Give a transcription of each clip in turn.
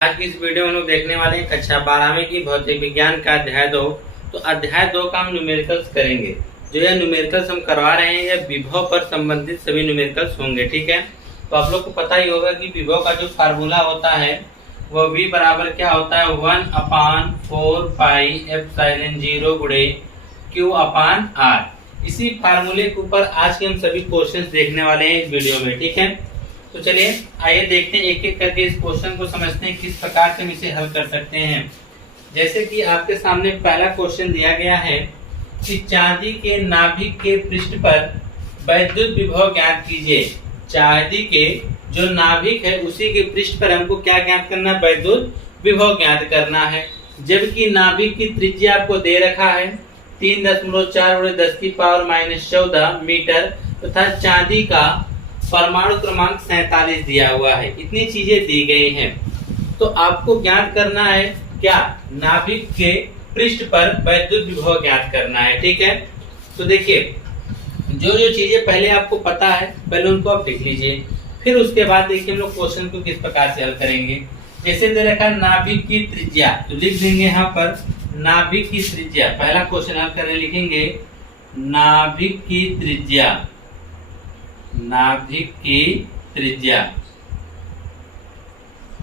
आज की इस वीडियो में हम लोग देखने वाले हैं कक्षा 12वीं की भौतिक विज्ञान का अध्याय 2। तो अध्याय 2 का हम न्यूमेरिकल्स करेंगे। जो यह न्यूमेरिकल्स हम करवा रहे हैं यह विभव पर संबंधित सभी न्यूमेरिकल्स होंगे। ठीक है, तो आप लोग को पता ही होगा कि विभव का जो फार्मूला होता है वह v बराबर क्या होता है 1/4 पाई एप्सिलॉन 0 गुणे q/r। इसी फार्मूले के ऊपर आज के हम सभी क्वेश्चंस देखने वाले हैं इस वीडियो में। ठीक है, तो चलिए आइए देखते हैं एक एक करके इस क्वेश्चन को समझते हैं किस प्रकार से हम इसे हल कर सकते हैं। जैसे कि आपके सामने पहला क्वेश्चन दिया गया है कि चांदी के नाभिक के पृष्ठ पर वैद्युत विभव ज्ञात कीजिए। चांदी के जो नाभिक है उसी के पृष्ठ पर हमको क्या ज्ञात करना है, वैद्युत विभव ज्ञात करना है। जबकि नाभिक की त्रिज्या आपको दे रखा है 3.4 × 10⁻14 मीटर तथा चांदी का परमाणु क्रमांक 47 दिया हुआ है। इतनी चीजें दी गई हैं, तो आपको ज्ञात करना है क्या, नाभिक के पृष्ठ पर वैद्युत विभव ज्ञात करना है। ठीक है, तो देखिए जो जो चीजें पहले आपको पता है पहले उनको आप लिख लीजिए, फिर उसके बाद देखिए हम लोग क्वेश्चन को किस प्रकार से हल करेंगे। जैसे दे रखा है नाभिक की त्रिज्या, तो लिख देंगे यहाँ पर नाभिक की त्रिज्या। पहला क्वेश्चन हल करने लिखेंगे नाभिक की त्रिज्या, नाभिक की त्रिज्या।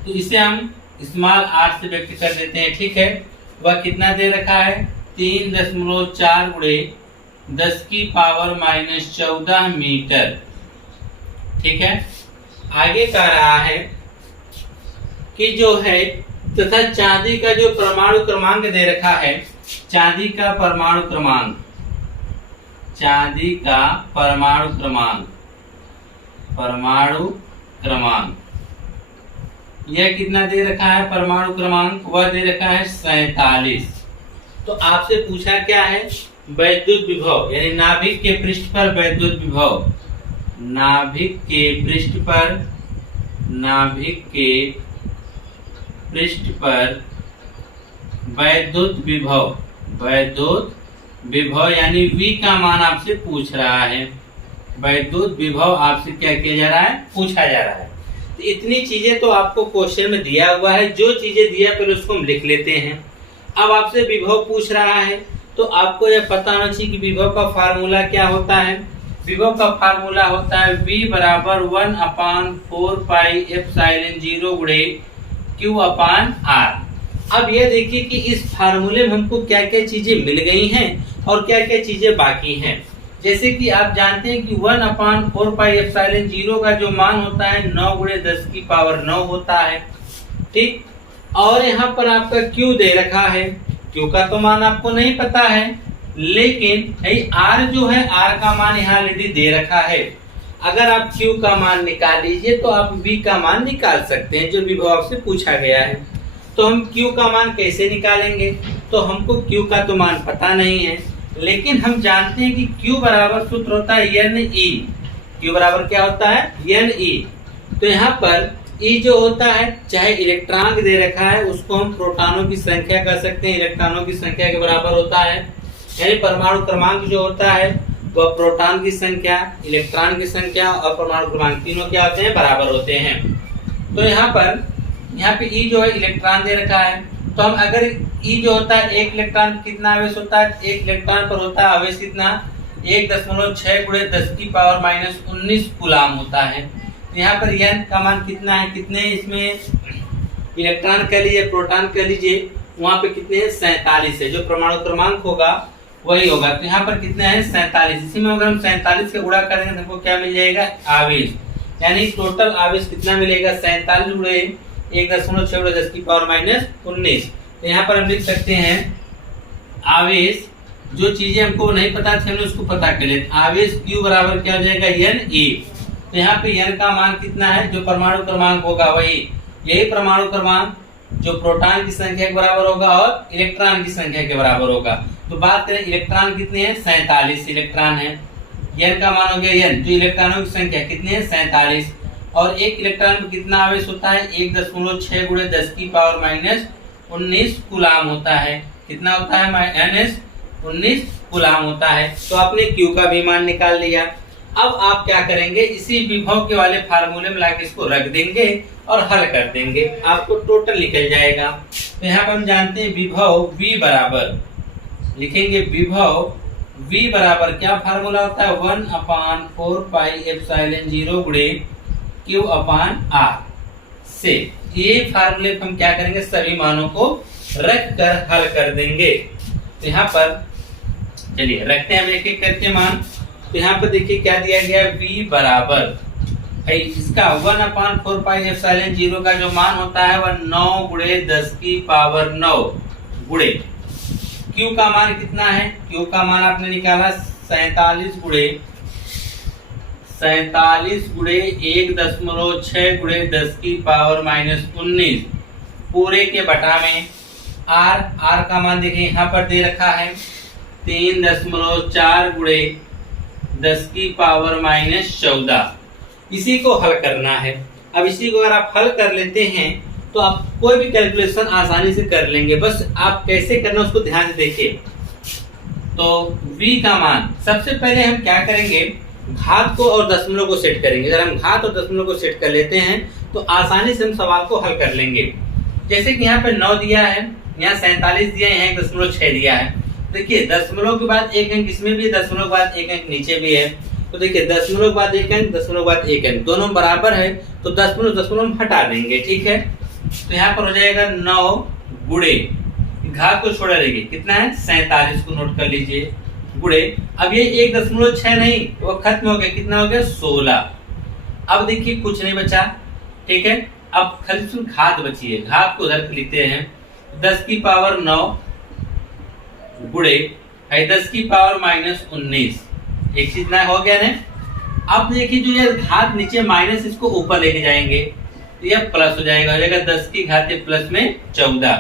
तो इसे हम स्मॉल r से व्यक्त कर देते हैं। ठीक है, वह कितना दे रखा है 3.4 × 10⁻14 मीटर। ठीक है, आगे कह रहा है कि जो है तथा चांदी का जो परमाणु क्रमांक दे रखा है, चांदी का परमाणु क्रमांक, चांदी का परमाणु क्रमांक, परमाणु क्रमांक यह कितना दे रखा है, परमाणु क्रमांक वह दे रखा है 47। तो आपसे पूछा क्या है, वैद्युत विभव, यानी नाभिक के पृष्ठ पर वैद्युत विभव, नाभिक के पृष्ठ पर, नाभिक के पृष्ठ पर वैद्युत विभव, वैद्युत विभव यानी V का मान आपसे पूछ रहा है। वैद्युत विभव आपसे क्या किया जा रहा है, पूछा जा रहा है। तो इतनी चीजें तो आपको क्वेश्चन में दिया हुआ है, जो चीजें दिया पहले उसको हम लिख लेते हैं। अब आपसे विभव पूछ रहा है तो आपको यह पता होना चाहिए कि विभव का फार्मूला क्या होता है। विभव का फार्मूला होता है v बराबर 1/4 पाई एप्सिलॉन 0 गुणे q/r। अब यह देखिए कि इस फार्मूले में हमको क्या क्या चीजें मिल गई हैं और क्या क्या चीजें बाकी हैं। जैसे कि आप जानते हैं कि 1/4 पाई एप्सिलॉन 0 का जो मान होता है 9 × 10⁻9 होता है। ठीक, और यहाँ पर आपका Q दे रखा है। Q का तो मान आपको नहीं पता है, लेकिन R जो है R का मान यहाँ ऑलरेडी दे रखा है। अगर आप Q का मान निकाल लीजिए तो आप V का मान निकाल सकते हैं जो विभव आपसे पूछा गया है। तो हम Q का मान कैसे निकालेंगे, तो हमको Q का तो मान पता नहीं है, लेकिन हम जानते हैं कि Q बराबर सूत्र होता है Ne। Q बराबर क्या होता है, Ne। तो यहाँ पर E जो होता है, चाहे इलेक्ट्रॉन दे रखा है उसको हम प्रोटॉनों की संख्या कह सकते हैं, इलेक्ट्रॉनों की संख्या के बराबर होता है। यानी परमाणु क्रमांक जो होता है वह प्रोटॉन की संख्या, इलेक्ट्रॉन की संख्या और परमाणु क्रमांक तीनों क्या होते हैं, बराबर होते हैं। तो यहाँ पे E जो है इलेक्ट्रॉन दे रखा है, तो हम अगर E जो होता है एक इलेक्ट्रॉन कितना आवेश होता है, एक इलेक्ट्रॉन पर होता है आवेश कितना 1.6 × 10⁻19 कूलाम होता है। तो यहाँ पर N का मान कितना है, कितने इसमें इलेक्ट्रॉन कह लीजिए, प्रोटॉन कह लीजिए, वहां पे कितने हैं 47 है। जो परमाणु क्रमांक होगा वही होगा। तो यहाँ पर कितना है 47। इसी में अगर हम 47 का गुणा करेंगे तो हमको क्या मिल जाएगा, आवेश। यानी टोटल आवेश कितना मिलेगा 47 × 1.6 × 10⁻19। तो यहाँ पर हम लिख सकते हैं आवेश, जो चीजें हमको नहीं पता थी हमने उसको पता कर लिया। आवेश Q बराबर क्या हो जाएगा Ne। तो यहाँ पे N का मान कितना है, जो परमाणु क्रमांक होगा वही, यही परमाणु क्रमांक जो प्रोटॉन की संख्या के बराबर होगा और इलेक्ट्रॉन की संख्या के बराबर होगा। तो बात करें इलेक्ट्रॉन कितने हैं, 47 इलेक्ट्रॉन है। N का मान हो गया N, जो इलेक्ट्रॉनों की संख्या कितने हैं 47, और एक इलेक्ट्रॉन में कितना आवेश होता है 1.6 × 10⁻19 कूलाम होता है। कितना होता है, 19 कूलाम होता है। तो आपने Q का भी मान निकाल लिया। अब आप क्या करेंगे, इसी विभव के वाले फार्मूले में लाके इसको रख देंगे और हल कर देंगे, आपको टोटल निकल जाएगा। तो यहाँ पर हम जानते हैं विभव V बराबर, लिखेंगे विभव V बराबर क्या फार्मूला होता है, 1/4 पाई एप्सिलॉन 0 गुणे Q अपान R से। ये फार्मूले पे हम क्या करेंगे, सभी मानों को रख कर हल कर देंगे। तो यहाँ पर चलिए रखते हैं एक एक करके मान। तो यहाँ पर देखिए क्या दिया गया है, V बराबर इसका 1/4 पाई एप्सिलॉन 0 का जो मान होता है वह 9 गुणे 10 की पावर 9 गुणे Q का मान कितना है, Q का मान आपने निकाला 47 गुणे 1.6 गुणे 10 की पावर -19 पूरे के बटा में R का मान देखिए यहाँ पर दे रखा है 3.4 गुणे 10 की पावर -14। इसी को हल करना है। अब इसी को अगर आप हल कर लेते हैं तो आप कोई भी कैलकुलेशन आसानी से कर लेंगे, बस आप कैसे करना उसको ध्यान से देखिए। तो V का मान सबसे पहले हम क्या करेंगे, घात को और दशमलव को सेट करेंगे। अगर हम घात और दशमलव को सेट कर लेते हैं तो आसानी से हम सवाल को हल कर लेंगे। जैसे कि यहाँ पे 9 दिया है, यहाँ 47 दिया है, यहाँ 1.6 दिया है। देखिए दशमलव के बाद एक अंक इसमें भी है, दशमलव के बाद एक अंक नीचे भी है। तो देखिए दशमलव के बाद एक अंक, दशमलव के बाद एक अंक, दोनों बराबर है तो दशमलव हम हटा देंगे, ठीक है। तो यहाँ पर हो जाएगा 9 गुणे घात को छोड़ा रहेगी, कितना है 47 को नोट कर लीजिए, गुणे अब ये 1.6 नहीं वो खत्म हो गया, कितना हो गया 16। अब देखिए कुछ नहीं बचा, ठीक है। अब खाली घात बची है, घात को उधर लिखते हैं 10 की पावर 9 गुणे 10 की पावर -19, एक चीज ना हो गया ना। अब देखिए जो ये घात नीचे माइनस, इसको ऊपर लेके जाएंगे तो यह प्लस हो जाएगा 10 की घात प्लस में 14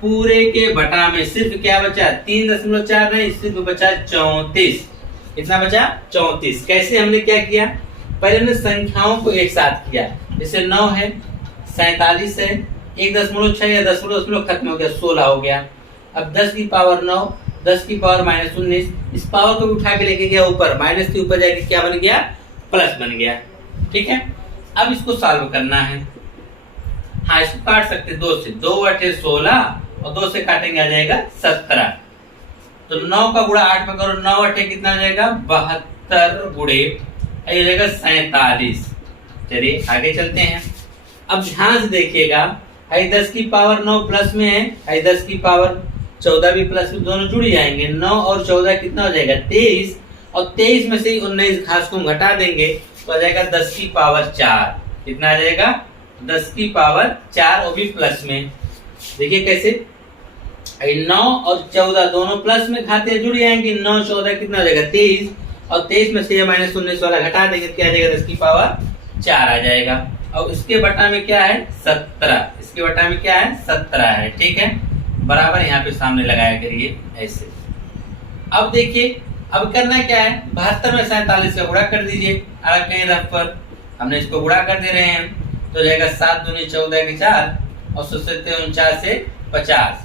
पूरे के बटा में सिर्फ क्या बचा 3.4 नहीं, सिर्फ बचा 34। कितना बचा 34। कैसे हमने क्या किया, पहले हमने संख्याओं को एक साथ किया, जैसे 9 है 47 है 1.6 या दशमलव खत्म हो गया 16 हो गया। अब 10 की पावर 9 10 की पावर -19, इस पावर को उठा के लेके गया ऊपर, माइनस के ऊपर जाके क्या बन गया प्लस बन गया, ठीक है। अब इसको सॉल्व करना है। हाँ इसको काट सकते 2 से, 2 बटे 16 और 2 से काटेंगे आ जाएगा 17। तो 9 का गुणा 8 में करो, 9 बटे कितना हो जाएगा 72 गुणे हो जाएगा 47। चलिए आगे चलते हैं। अब ध्यान से देखिएगा 10 की पावर 9 प्लस में है, 10 की पावर 14 भी प्लस में, दोनों जुड़ जाएंगे। 9 और 14 कितना हो जाएगा 23, और 23 में से 19 घास को घटा देंगे तो आ जाएगा 10 की पावर 4। कितना आ जाएगा 10 की पावर 4 और भी प्लस में। देखिए कैसे 9 और 14 दोनों प्लस में घाते जुड़ जाएंगे, 9 14 कितना हो जाएगा 23, और 23 में से -19 वाला घटा देंगे क्या आ जाएगा 10 की पावर 4 आ जाएगा। और इसके बटा में क्या है 17, इसके बटा में क्या है 17 है, ठीक है। बराबर यहाँ पे सामने लगाया करिए ऐसे। अब देखिए अब करना क्या है, 72 में 47 का गुणा कर दीजिए, अलग कहीं रफ पर हमने इसको गुणा कर दे रहे हैं तो जाएगा 7 दूनी 14 के 4 और 49 से 50,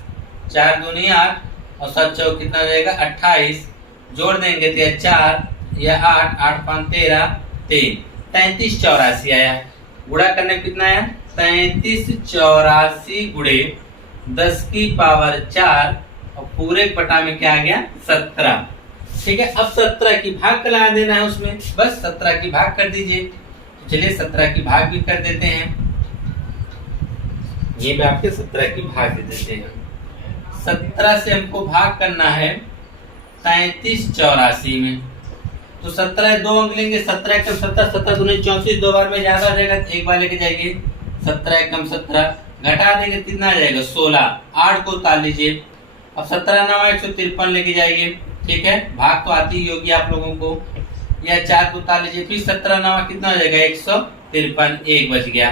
4 दूनी 8 और 7 चौक कितना हो जाएगा 28, जोड़ देंगे तो 4 या 8 8 5 13 3 33 84 आया। गुणा करने कितना आया 33 84 गुणे 10 की पावर 4 और पूरे बटा में क्या आ गया 17, ठीक है। अब 17 की भाग लगा देना है उसमें, बस 17 की भाग कर दीजिए। तो चलिए 17 की भाग भी कर देते हैं, ये भी आपके 17 की भाग दे देते हैं। 17 से हमको भाग करना है 33 84 में, तो 17 2 अंक लेंगे, 17 कम 17 17 दूनी 34, 2 बार में ज्यादा हो जाएगा, एक बार लेके जाइए 17 कम 17 घटा देंगे कितना आ जाएगा 16, 8 को उतार लीजिए। अब 17 9 153 लेके जाएंगे, ठीक है। भाग तो आती ही होगी आप लोगों को, यह 4 को उतार लीजिए, फिर 17 9 कितना हो जाएगा 153, 1 बच गया,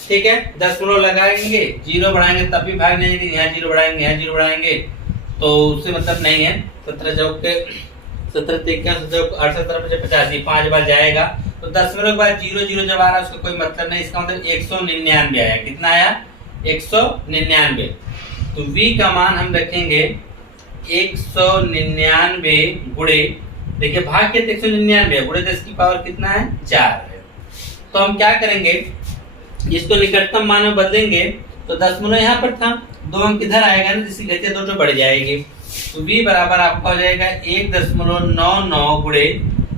ठीक है। दशमलव लगाएंगे, 0 बढ़ाएंगे तब भी भाग नहीं आएगी, यहाँ 0 बढ़ाएंगे यहाँ 0 बढ़ाएंगे तो उससे मतलब नहीं है। 17 चौक के 17 23 18 85 5 बार जाएगा, तो दशमलव के बाद 0 0 जब आ रहा है उसका कोई मतलब नहीं, इसका मतलब 199 आया। कितना आया 199। तो V का मान हम रखेंगे 199 गुणे देखिए भाग के 199 गुणे 10 की पावर कितना है 4 है। तो हम क्या करेंगे, इसको निकटतम मान में बदलेंगे तो दशमलव यहाँ पर था, 2 अंक इधर आएगा ना, जिसकी घातीय 2 बढ़ जाएगी। तो v बराबर आपका हो जाएगा 1.99 गुणे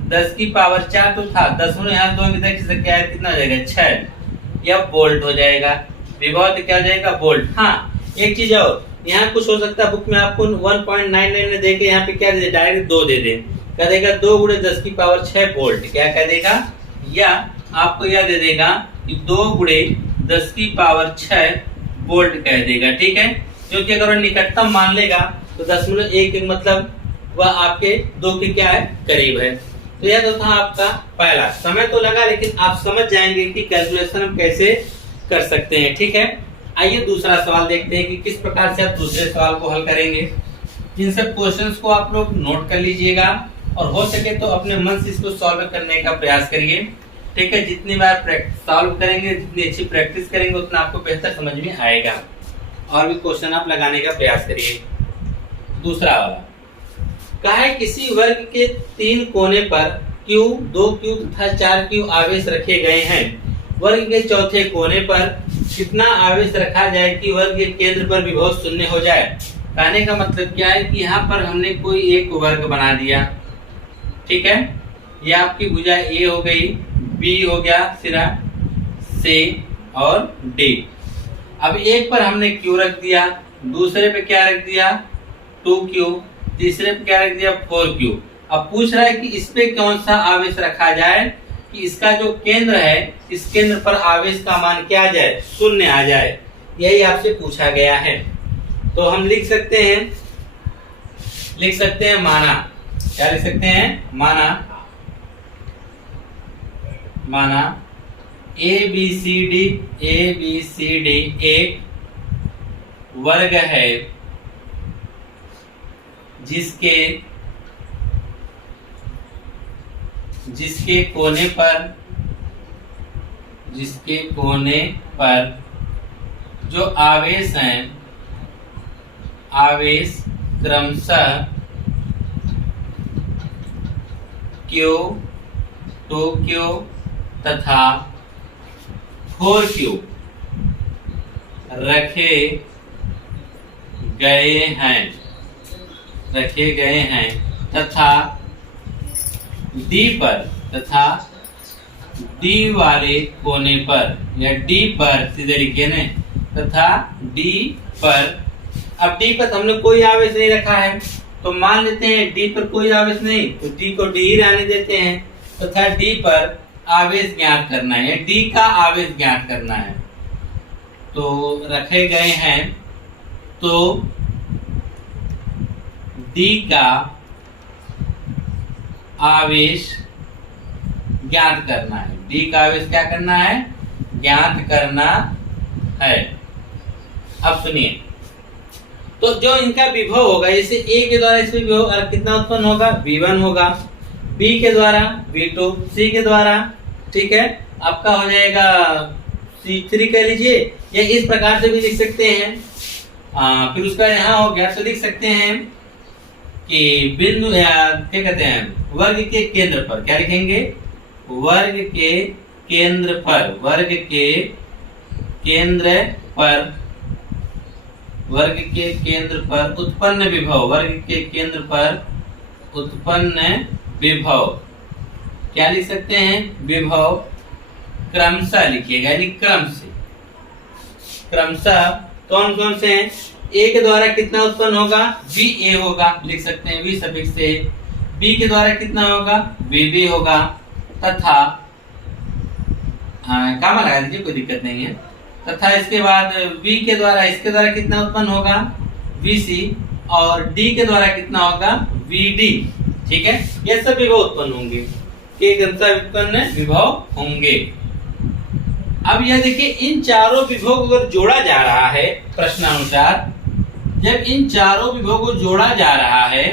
10 की पावर 4 तो था, दशमलव यहाँ 2 अंक इधर किससे क्या है, कितना हो जाएगा 6, यह वोल्ट हो जाएगा। विभव तो क्या हो जाएगा वोल्ट। हाँ एक चीज और, यहाँ कुछ हो सकता है बुक में आपको 1.99 में देके यहाँ पे क्या दे दे, डायरेक्ट 2 दे दे, कह देगा 2 गुणे 10 की पावर 6 वोल्ट, क्या कह देगा, या आपको यह दे देगा कि 2 गुणे 10 की पावर 6 वोल्ट कह देगा। ठीक है, क्योंकि अगर निकटतम मान लेगा तो 0.1 मतलब वह आपके 2 के क्या है करीब है। तो यह तो था आपका पहला। समय तो लगा लेकिन आप समझ जाएंगे कि कैलकुलेशन हम कैसे कर सकते हैं। ठीक है, आइए दूसरा सवाल देखते हैं कि किस प्रकार से आप दूसरे सवाल को हल करेंगे। इन सब क्वेश्चंस को आप लोग नोट कर लीजिएगा और हो सके तो अपने मन से इसको सॉल्व करने का प्रयास करिए। ठीक है, जितनी बार सॉल्व करेंगे, जितनी अच्छी प्रैक्टिस करेंगे, उतना आपको बेहतर समझ में आएगा और भी क्वेश्चन आप लगाने का प्रयास करिए। दूसरा वाला कहा है किसी वर्ग के 3 कोने पर Q, 2Q तथा 4Q आवेश रखे गए हैं। वर्ग के चौथे कोने पर कितना आवेश रखा जाए कि वर्ग के केंद्र पर विभव शून्य हो जाए। कहने का मतलब क्या है कि यहाँ पर हमने कोई एक वर्ग बना दिया। ठीक है, ये आपकी भुजा A हो गई, B हो गया सिरा, C और D। अब एक पर हमने Q रख दिया, दूसरे पे क्या रख दिया 2Q, तीसरे पे क्या रख दिया 4Q। अब पूछ रहा है कि इस पे कौन सा आवेश रखा जाए कि इसका जो केंद्र है, इस केंद्र पर आवेश का मान क्या आ जाए, शून्य आ जाए। यही आपसे पूछा गया है। तो हम लिख सकते हैं माना, क्या लिख सकते हैं, माना ABCD एक वर्ग है जिसके कोने पर जो आवेश हैं, आवेश क्रमशः Q, 2Q तथा 4Q रखे गए हैं तथा D वाले कोने पर, या D पर सीधे लिखिए ना, तथा D पर। अब D पर हमने कोई आवेश नहीं रखा है तो मान लेते हैं D पर कोई आवेश नहीं, तो D को D ही रहने देते हैं, तथा D पर आवेश ज्ञात करना है, या D का आवेश ज्ञात करना है। तो रखे गए हैं तो D का आवेश ज्ञात करना है। D का आवेश क्या करना है, ज्ञात करना है। अब सुनिए, तो जो इनका विभव होगा, जैसे A के द्वारा इसमें विभव कितना उत्पन्न होगा, V1 होगा, B के द्वारा V2, C के द्वारा, ठीक है, आपका हो जाएगा C3 कह लीजिए, या इस प्रकार से भी लिख सकते हैं। फिर उसका यहाँ हो गया तो लिख सकते हैं कि बिंदु क्या कहते हैं, वर्ग के केंद्र पर, क्या लिखेंगे, वर्ग के केंद्र पर उत्पन्न विभव, वर्ग के केंद्र पर उत्पन्न विभव, क्या लिख सकते हैं, विभव क्रमशः लिखिएगा, यानी क्रम से, क्रमशः कौन कौन से हैं। A के द्वारा कितना उत्पन्न होगा, VA होगा, लिख सकते हैं V सफिक्स से। B के द्वारा कितना होगा, VB होगा, तथा कामा लगा दीजिए, कोई दिक्कत नहीं है। तथा इसके बाद V के द्वारा, इसके द्वारा कितना उत्पन्न होगा, VC, और D के द्वारा कितना होगा, VD। ठीक है, ये सब विभव उत्पन्न होंगे, के क्रमशः उत्पन्न विभव होंगे। अब यह देखिए, इन चारों विभव को अगर जोड़ा जा रहा है प्रश्नानुसार, जब इन चारों विभव को जोड़ा जा रहा है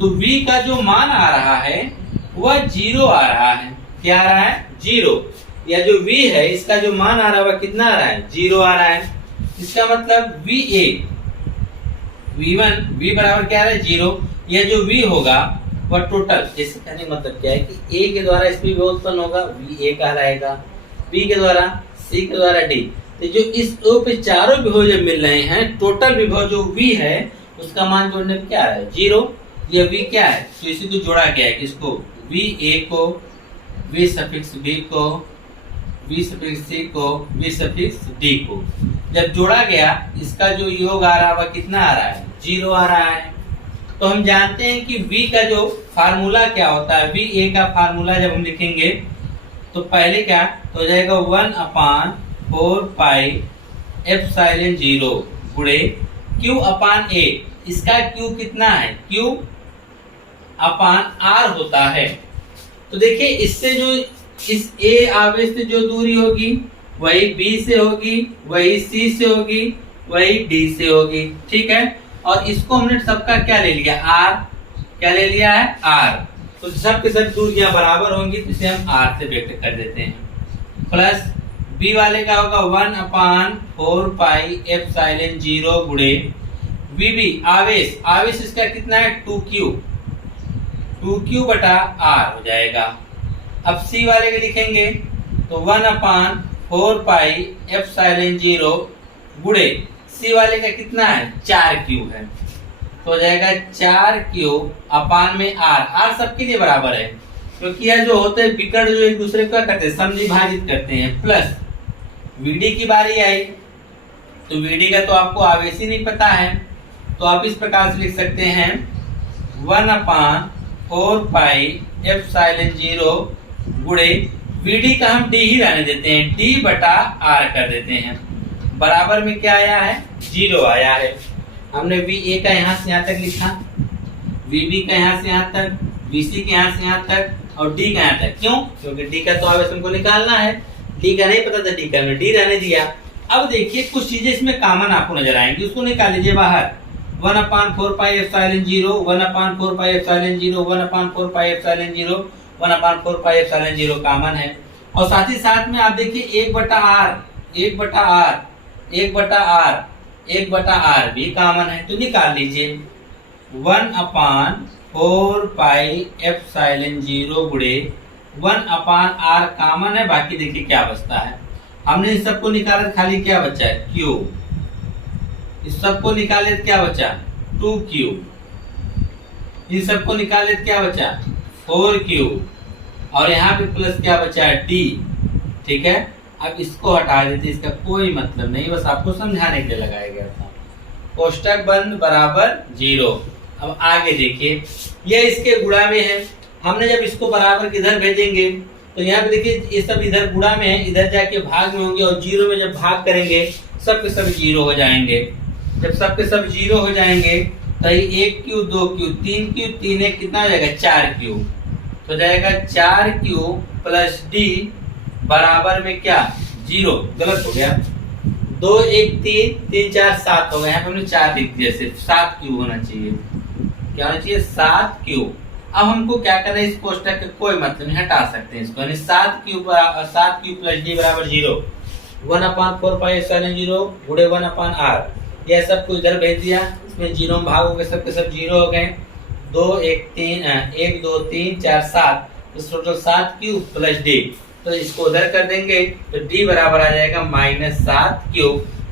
तो V का जो मान आ रहा है वह 0 आ रहा है। क्या आ रहा है, 0। या जो V है इसका जो मान आ रहा है वह कितना आ रहा है, 0 आ रहा है। इसका मतलब VA, V1, V बराबर क्या आ रहा है, 0। यह जो V होगा वह टोटल। जैसे कहने का मतलब क्या है कि ए के द्वारा इसमें विभव उत्पन्न होगा, वी ए कहलाएगा, बी के द्वारा, सी के द्वारा, डी। तो जो इस ओ पे चारों विभव जब मिल रहे हैं, टोटल विभव जो वी है उसका मान जोड़ने पे क्या है 0। ये वी क्या है, तो इसी को जोड़ा गया है, किसको, वी ए को, वी सफिक्स बी को, वी सफिक्स सी को, वी सफिक्स डी को। जब जोड़ा गया इसका जो योग आ रहा है वह कितना आ रहा है 0 आ रहा है। तो हम जानते हैं कि v का जो फार्मूला क्या होता है, वी ए का फार्मूला जब हम लिखेंगे तो पहले क्या तो हो जाएगा 1/4 पाई एप्सिलॉन 0 गुणे q अपान a। इसका q कितना है, q अपान r होता है। तो देखिए इससे जो इस a आवेश से जो दूरी होगी वही b से होगी, वही c से होगी, वही d से होगी, ठीक है। और इसको हमने सबका क्या ले लिया r, क्या ले लिया है r। तो सब के सब दूरियां बराबर होंगी तो इसे हम r से व्यक्त कर देते हैं। प्लस b वाले का होगा 1/4 पाई एप्सिलॉन 0 गुणे vb आवेश, आवेश इसका कितना है 2q बटा r हो जाएगा। अब c वाले के लिखेंगे तो 1/4 पाई एप्सिलॉन 0 गुणे c वाले का कितना है 4q है, तो हो जाएगा 4q अपान में r सबके लिए बराबर है, क्योंकि यह जो होते हैं विकर्ण जो एक दूसरे को करते हैं समविभाजित करते हैं। प्लस vd की बारी आई तो vd का तो आपको आवेश ही नहीं पता है, तो आप इस प्रकार से लिख सकते हैं 1/4 पाई एप्सिलॉन 0 गुणे vd का हम d ही रहने देते हैं, d बटा r कर देते हैं। बराबर में क्या आया है 0 आया है। हमने va का यहाँ से यहाँ तक लिखा, vb का यहाँ से यहाँ तक, vc के यहाँ से यहाँ तक और d का यहाँ तक। क्यों, क्योंकि d का तो आवेश हमको निकालना है, d का नहीं पता था, d का हमने d रहने दिया। अब देखिए कुछ चीजें इसमें कॉमन आपको नजर आएंगी, उसको निकाल लीजिए बाहर। 1/4 pi epsilon 0, 1/4 pi epsilon 0, 1/4 pi epsilon 0, 1/4 pi epsilon 0 common है। और साथ ही साथ में आप देखिए 1/r भी कॉमन है, तो निकाल लीजिए 1/4 पाई एप्सिलॉन 0 गुणे 1/r कॉमन है। बाकी देखिए क्या बचता है, हमने इन सबको निकाला, खाली क्या बचा है q, इस सबको निकाले तो क्या बचा 2q, इन सबको निकाले तो क्या बचा 4q, और यहाँ पे प्लस क्या बचा है d, ठीक है। अब इसको हटा देते, इसका कोई मतलब नहीं, बस आपको समझाने के लिए लगाया गया था। कोष्टक बंद बराबर 0। अब आगे देखिए ये इसके गुणा में है, हमने जब इसको बराबर किधर भेजेंगे तो यहाँ पे देखिए ये सब इधर गुणा में है, इधर जाके भाग में होंगे और 0 में जब भाग करेंगे सब के सब 0 हो जाएंगे। जब सब के सब 0 हो जाएंगे तो 1q 2q 3q 3 1 कितना हो जाएगा 4q, तो जाएगा 4q प्लस d बराबर में क्या 0, गलत हो गया 2 1 3 3 4 7 हो गए, यहाँ पे हमने 4 लिख दिया, सिर्फ 7q होना चाहिए, क्या होना चाहिए 7q। अब हमको क्या करना है, इस कोष्टक का कोई मतलब नहीं, हटा सकते हैं इसको, यानी 7q प्लस d बराबर 0, 1/4 पाई एप्सिलॉन 0 गुणे 1/r। यह सब को इधर भेज दिया, इसमें 0 में भाग हो गए, सब के सब 0 हो गए, 2 1 2 3 4 7, तो टोटल 7q प्लस d। तो इसको उधर कर देंगे तो d बराबर आ जाएगा -7q।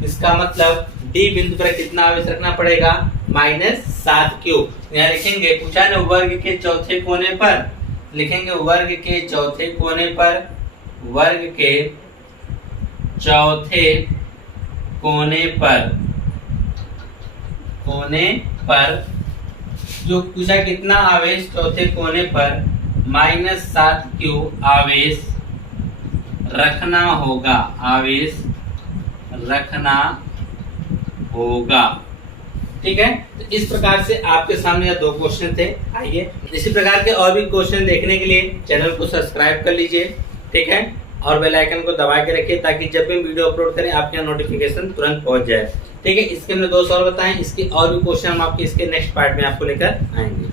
इसका मतलब d बिंदु पर कितना आवेश रखना पड़ेगा -7q। यहाँ लिखेंगे, पूछा ना वर्ग के चौथे कोने पर, लिखेंगे वर्ग के चौथे कोने पर, वर्ग के चौथे कोने पर जो पूछा कितना आवेश चौथे कोने पर -7q आवेश रखना होगा, आवेश रखना होगा, ठीक है। तो इस प्रकार से आपके सामने 2 क्वेश्चन थे। आइए इसी प्रकार के और भी क्वेश्चन देखने के लिए चैनल को सब्सक्राइब कर लीजिए, ठीक है, और बेल आइकन को दबा के रखिए ताकि जब भी वीडियो अपलोड करें आपके यहाँ नोटिफिकेशन तुरंत पहुंच जाए, ठीक है। इसके हमने 2 सवाल बताएं, इसके और भी क्वेश्चन हम आपके इसके नेक्स्ट पार्ट में आपको लेकर आएंगे।